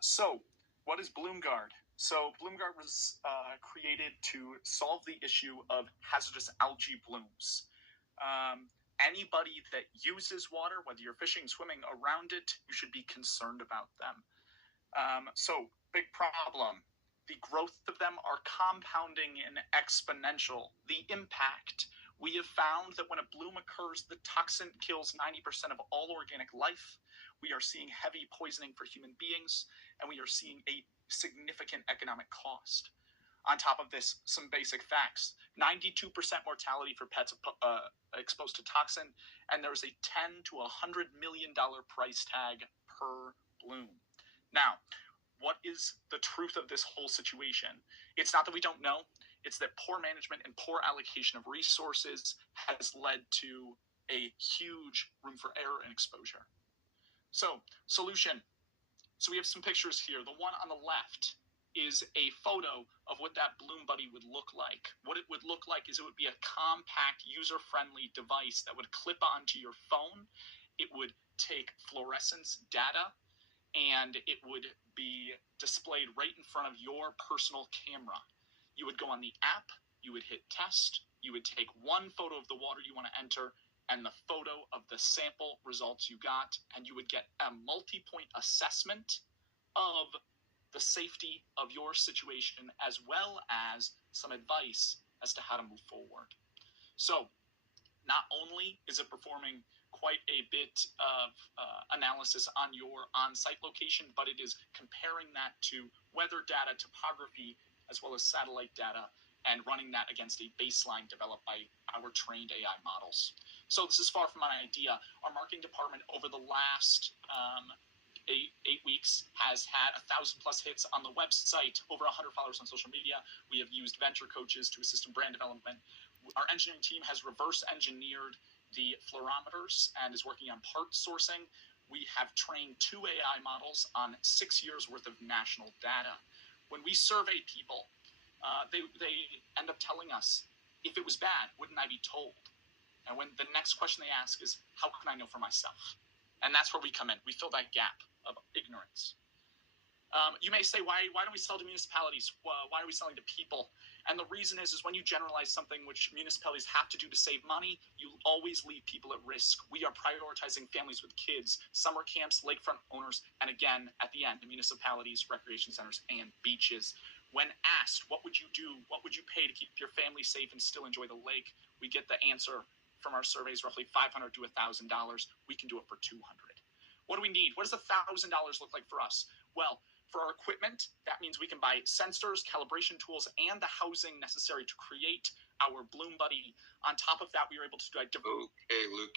So, what is BloomGuard? So, BloomGuard was created to solve the issue of hazardous algae blooms. Anybody that uses water, whether you're fishing, swimming around it, you should be concerned about them. So, big problem. The growth of them are compounding and exponential. The impact. We have found that when a bloom occurs, the toxin kills 90% of all organic life. We are seeing heavy poisoning for human beings, and we are seeing a significant economic cost. On top of this, some basic facts. 92% mortality for pets exposed to toxin, and there's a $10 to $100 million price tag per bloom. Now, what is the truth of this whole situation? It's not that we don't know. It's that poor management and poor allocation of resources has led to a huge room for error and exposure. So, solution. So we have some pictures here. The one on the left is a photo of what that Bloom Buddy would look like. What it would look like is it would be a compact, user-friendly device that would clip onto your phone. It would take fluorescence data, and it would be displayed right in front of your personal camera. You would go on the app, you would hit test, you would take one photo of the water you want to enter, and the photo of the sample results you got, and you would get a multi-point assessment of the safety of your situation, as well as some advice as to how to move forward. So, not only is it performing quite a bit of analysis on your on-site location, but it is comparing that to weather data, topography, as well as satellite data, and running that against a baseline developed by our trained AI models. So this is far from an idea. Our marketing department over the last eight weeks has had 1,000+ hits on the website, over 100 followers on social media. We have used venture coaches to assist in brand development. Our engineering team has reverse engineered the fluorometers and is working on part sourcing. We have trained 2 AI models on 6 years worth of national data. When we survey people, they end up telling us, if it was bad, wouldn't I be told? And when the next question they ask is, how can I know for myself? And that's where we come in. We fill that gap of ignorance. You may say, why don't we sell to municipalities? Why are we selling to people? And the reason is when you generalize something which municipalities have to do to save money, you always leave people at risk. We are prioritizing families with kids, summer camps, lakefront owners, and again, at the end, the municipalities, recreation centers, and beaches. When asked, what would you do? What would you pay to keep your family safe and still enjoy the lake? We get the answer from our surveys, roughly $500 to $1,000. We can do it for $200. What do we need? What does $1,000 look like for us? Well, for our equipment, that means we can buy sensors, calibration tools, and the housing necessary to create our Bloom Buddy. On top of that, we are able to do Okay, Luke.